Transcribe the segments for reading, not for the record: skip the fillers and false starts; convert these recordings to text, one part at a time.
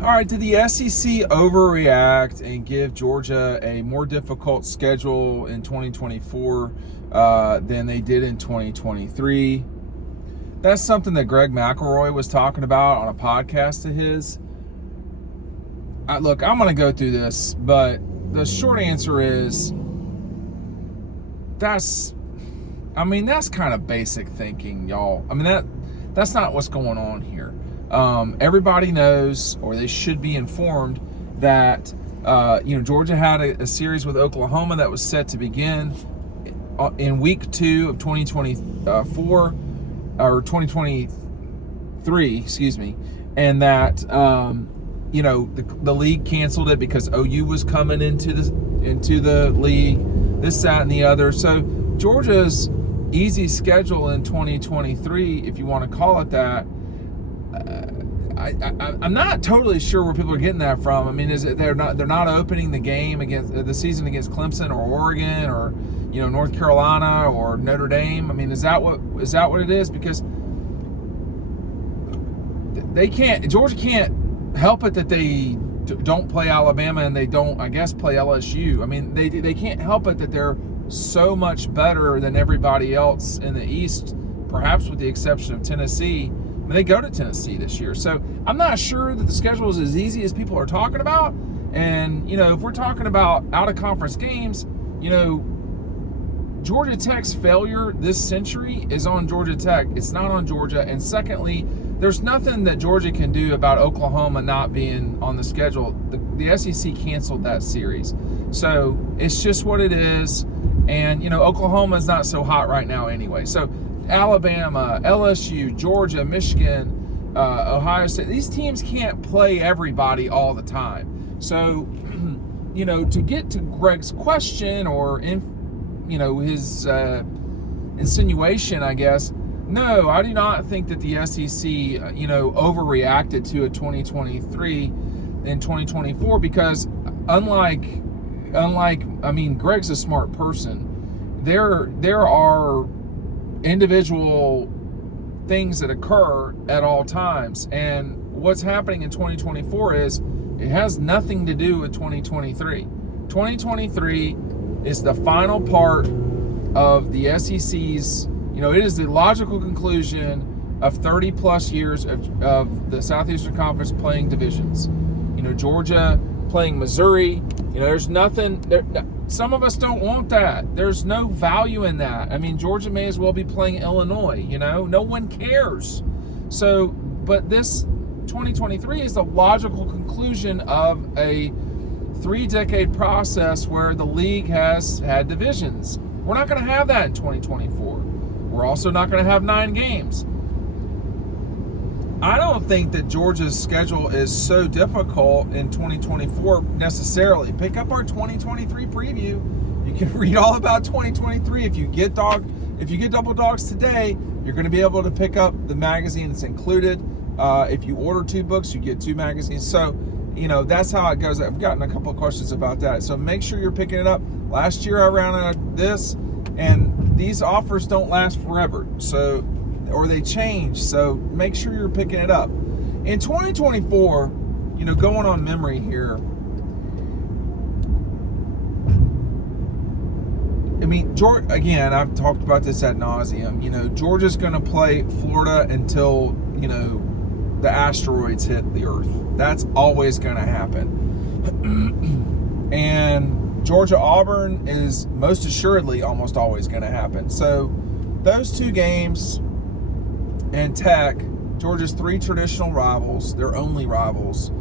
All right, did the SEC overreact and give Georgia a more difficult schedule in 2024 than they did in 2023? That's something that Greg McElroy was talking about on a podcast of his. Look, I'm going to go through this, but the short answer is that's kind of basic thinking, y'all. I mean, that's not what's going on here. Everybody knows, or they should be informed, that Georgia had a series with Oklahoma that was set to begin in week 2 of 2024 or 2023, excuse me, and that the league canceled it because OU was coming into the league, this, that, and the other. So Georgia's easy schedule in 2023, if you want to call it that, I'm not totally sure where people are getting that from. I mean, is it they're not opening the game against the season against Clemson or Oregon or North Carolina or Notre Dame? I mean, is that what it is? Because Georgia can't help it that they don't play Alabama and they don't, I guess, play LSU. I mean, they can't help it that they're so much better than everybody else in the East, perhaps with the exception of Tennessee. I mean, they go to Tennessee this year. So I'm not sure that the schedule is as easy as people are talking about. And, if we're talking about out-of-conference games, Georgia Tech's failure this century is on Georgia Tech. It's not on Georgia. And secondly, there's nothing that Georgia can do about Oklahoma not being on the schedule. The SEC canceled that series. So it's just what it is. And, Oklahoma is not so hot right now anyway. So Alabama, LSU, Georgia, Michigan, Ohio State, these teams can't play everybody all the time. So, to get to Greg's question or, his insinuation, I guess, no, I do not think that the SEC, overreacted to a 2023 and 2024 because unlike, Greg's a smart person. There are individual things that occur at all times, and what's happening in 2024 is it has nothing to do with 2023. 2023 is the final part of the SEC's, it is the logical conclusion of 30 plus years of the Southeastern Conference playing divisions. Georgia playing Missouri, there's nothing there. Some of us don't want that. There's no value in that. I mean, Georgia may as well be playing Illinois, no one cares. So, but this 2023 is the logical conclusion of a 3-decade process where the league has had divisions. We're not going to have that in 2024. We're also not going to have 9 games. I don't think that Georgia's schedule is so difficult in 2024 necessarily. Pick up our 2023 preview. You can read all about 2023. If you get Double Dogs today, you're going to be able to pick up the magazine. It's included. If you order 2 books, you get 2 magazines. So, that's how it goes. I've gotten a couple of questions about that. So make sure you're picking it up. Last year I ran out of this, and these offers don't last forever. So, or they change, so make sure you're picking it up. In 2024, going on memory here, I mean, Georgia, again, I've talked about this ad nauseum. Georgia's going to play Florida until, the asteroids hit the Earth. That's always going to happen. And Georgia-Auburn is most assuredly almost always going to happen. So those 2 games and Tech, Georgia's 3 traditional rivals, their only rivals,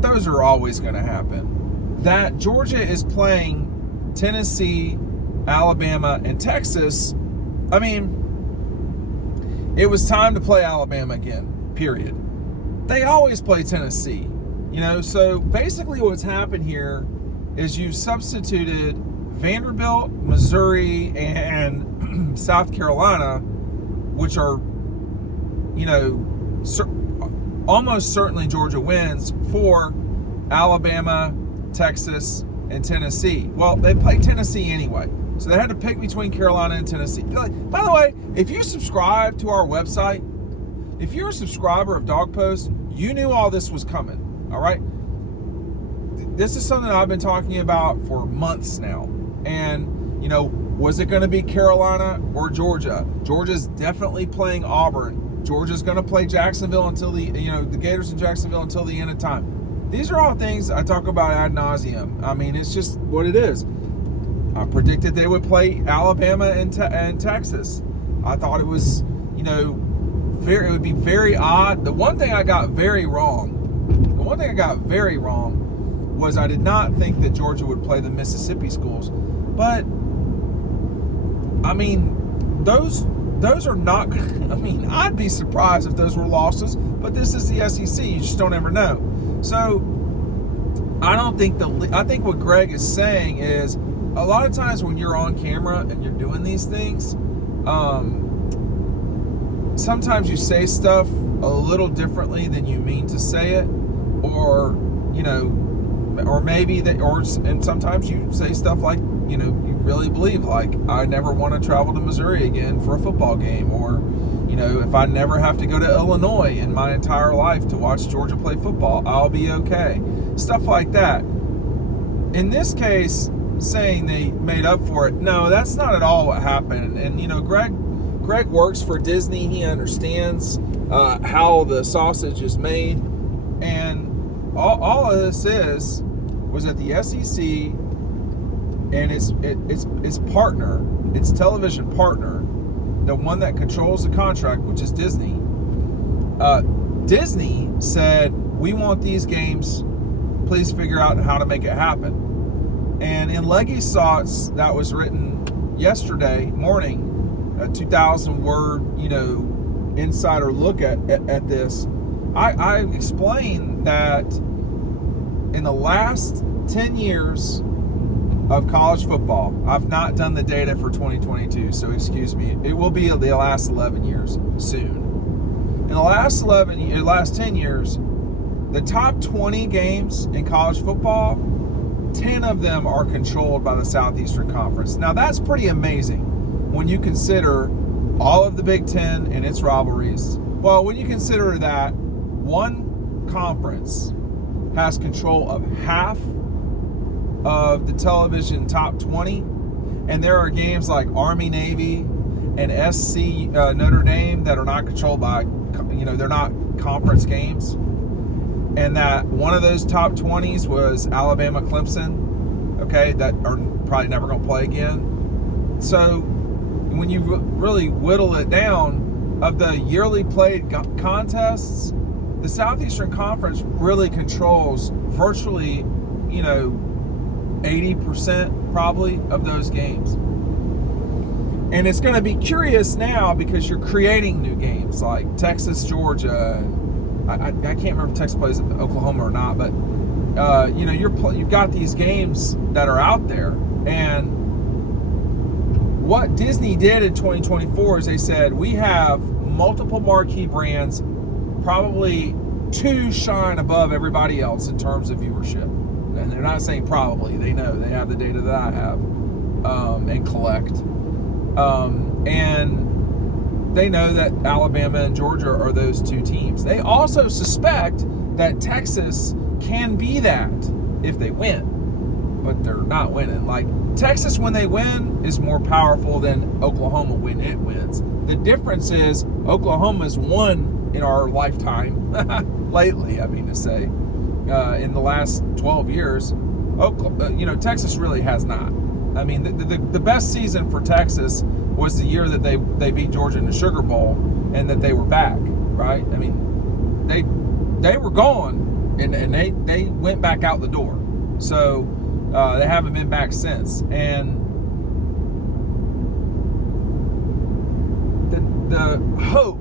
those are always going to happen. That Georgia is playing Tennessee, Alabama, and Texas, I mean, it was time to play Alabama again, period. They always play Tennessee, so basically what's happened here is you've substituted Vanderbilt, Missouri, and South Carolina, which are almost certainly Georgia wins, for Alabama, Texas, and Tennessee. Well, they play Tennessee anyway, so they had to pick between Carolina and Tennessee. By the way, if you subscribe to our website, if you're a subscriber of Dawg Post, you knew all this was coming. All right. This is something I've been talking about for months now. And, you know, was it going to be Carolina or Georgia? Georgia's definitely playing Auburn. Georgia's going to play Jacksonville until the Gators in Jacksonville until the end of time. These are all things I talk about ad nauseum. I mean, it's just what it is. I predicted they would play Alabama and Texas. I thought it was, it would be very odd. The one thing I got very wrong was I did not think that Georgia would play the Mississippi schools. But, I mean, those are not, I'd be surprised if those were losses, but this is the SEC. You just don't ever know. So, I think what Greg is saying is, a lot of times when you're on camera and you're doing these things, sometimes you say stuff a little differently than you mean to say it, or and sometimes you say stuff like, you really believe, like, I never want to travel to Missouri again for a football game, or, if I never have to go to Illinois in my entire life to watch Georgia play football, I'll be okay. Stuff like that. In this case, saying they made up for it, no, that's not at all what happened. And, Greg works for Disney. He understands how the sausage is made. And all of this was that the SEC and its partner, its television partner, the one that controls the contract, which is Disney, Disney said, we want these games. Please figure out how to make it happen. And in Leggy's thoughts that was written yesterday morning, a 2,000 word, insider look at this, I explained that in the last 10 years of college football, I've not done the data for 2022, so excuse me, it will be the last 11 years soon. In the last 10 years, the top 20 games in college football, 10 of them are controlled by the Southeastern Conference. Now, that's pretty amazing when you consider all of the Big Ten and its rivalries. Well, when you consider that one conference has control of half of the television top 20, and there are games like Army, Navy, and SC Notre Dame that are not controlled by, they're not conference games, and that one of those top 20s was Alabama, Clemson, okay, that are probably never going to play again. So when you really whittle it down, of the yearly played contests, the Southeastern Conference really controls virtually, 80% probably of those games. And it's going to be curious now because you're creating new games like Texas, Georgia. I can't remember if Texas plays Oklahoma or not, but you've got these games that are out there. And what Disney did in 2024 is they said, we have multiple marquee brands, probably two shine above everybody else in terms of viewership. And they're not saying probably, they know, they have the data that I have and collect. And they know that Alabama and Georgia are those two teams. They also suspect that Texas can be that if they win, but they're not winning. Like, Texas, when they win, is more powerful than Oklahoma when it wins. The difference is Oklahoma's won in our lifetime, lately, I mean to say, in the last 12 years. Texas really has not. I mean, the best season for Texas was the year that they beat Georgia in the Sugar Bowl and that they were back, right? I mean, they were gone and they went back out the door. So they haven't been back since. And the hope,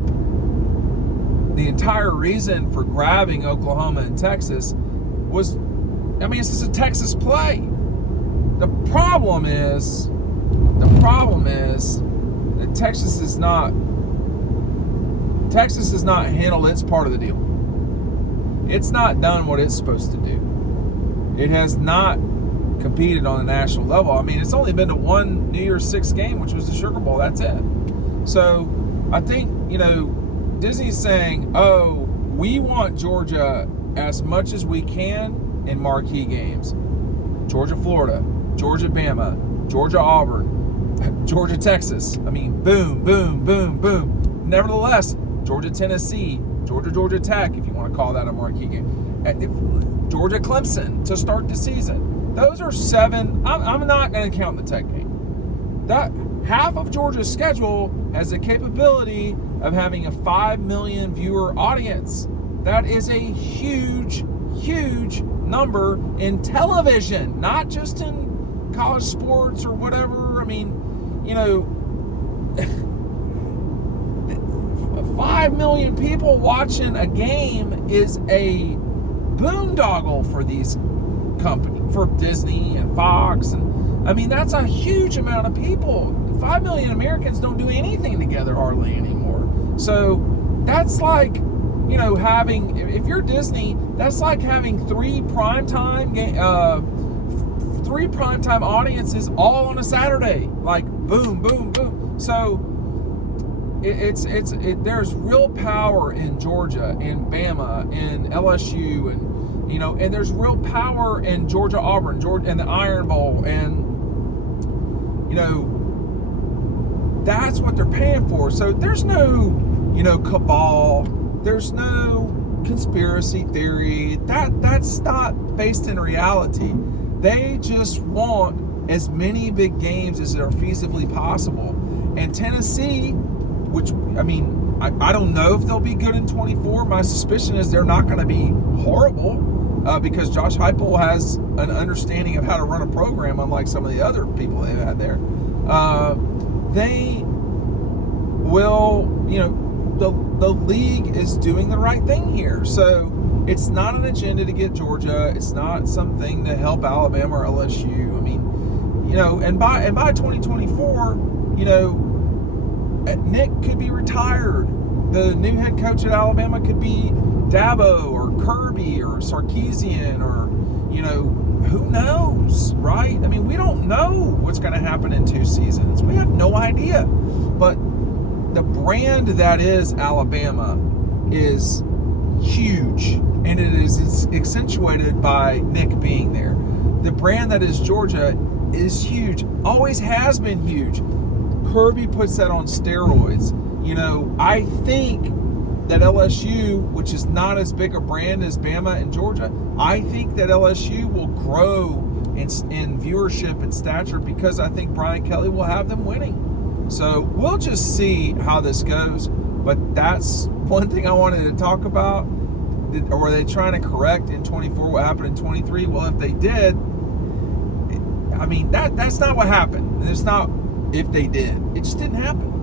the entire reason for grabbing Oklahoma and Texas was, it's just a Texas play. The problem is that Texas has not handled its part of the deal. It's not done what it's supposed to do. It has not competed on a national level. I mean, it's only been to one New Year's Six game, which was the Sugar Bowl. That's it. So I think, Disney's saying, oh, we want Georgia as much as we can in marquee games. Georgia, Florida, Georgia, Bama, Georgia, Auburn, Georgia, Texas. I mean, boom, boom, boom, boom. Nevertheless, Georgia, Tennessee, Georgia, Georgia Tech, if you want to call that a marquee game. Georgia, Clemson to start the season. Those are 7. I'm not going to count the Tech game. That half of Georgia's schedule has the capability of having a 5 million viewer audience. That is a huge, huge number in television, not just in college sports or whatever. I mean, 5 million people watching a game is a boondoggle for these companies, for Disney and Fox. And I mean, that's a huge amount of people. 5 million Americans don't do anything together hardly anymore. So that's like, having, if you're Disney, that's like having 3 primetime audiences all on a Saturday. Like boom, boom, boom. So there's real power in Georgia, in Bama, in LSU, and there's real power in Georgia, Auburn, and the Iron Bowl, and that's what they're paying for. So there's no cabal, there's no conspiracy theory. That's not based in reality. They just want as many big games as are feasibly possible. And Tennessee, which, I mean, I don't know if they'll be good in 24. My suspicion is they're not going to be horrible because Josh Heupel has an understanding of how to run a program, unlike some of the other people they've had there. They will, the league is doing the right thing here. So it's not an agenda to get Georgia. It's not something to help Alabama or LSU. I mean, and by 2024, Nick could be retired. The new head coach at Alabama could be Dabo or Kirby or Sarkisian or, who knows, right? I mean, we don't know what's going to happen in 2 seasons. We have no idea. But the brand that is Alabama is huge, and it is accentuated by Nick being there. The brand that is Georgia is huge, always has been huge. Kirby puts that on steroids. I think that LSU, which is not as big a brand as Bama and Georgia, I think that LSU will grow in viewership and stature because I think Brian Kelly will have them winning. So we'll just see how this goes. But that's one thing I wanted to talk about. Or were they trying to correct in 24 what happened in 23? Well, if they did, I mean, that's not what happened. It's not if they did. It just didn't happen.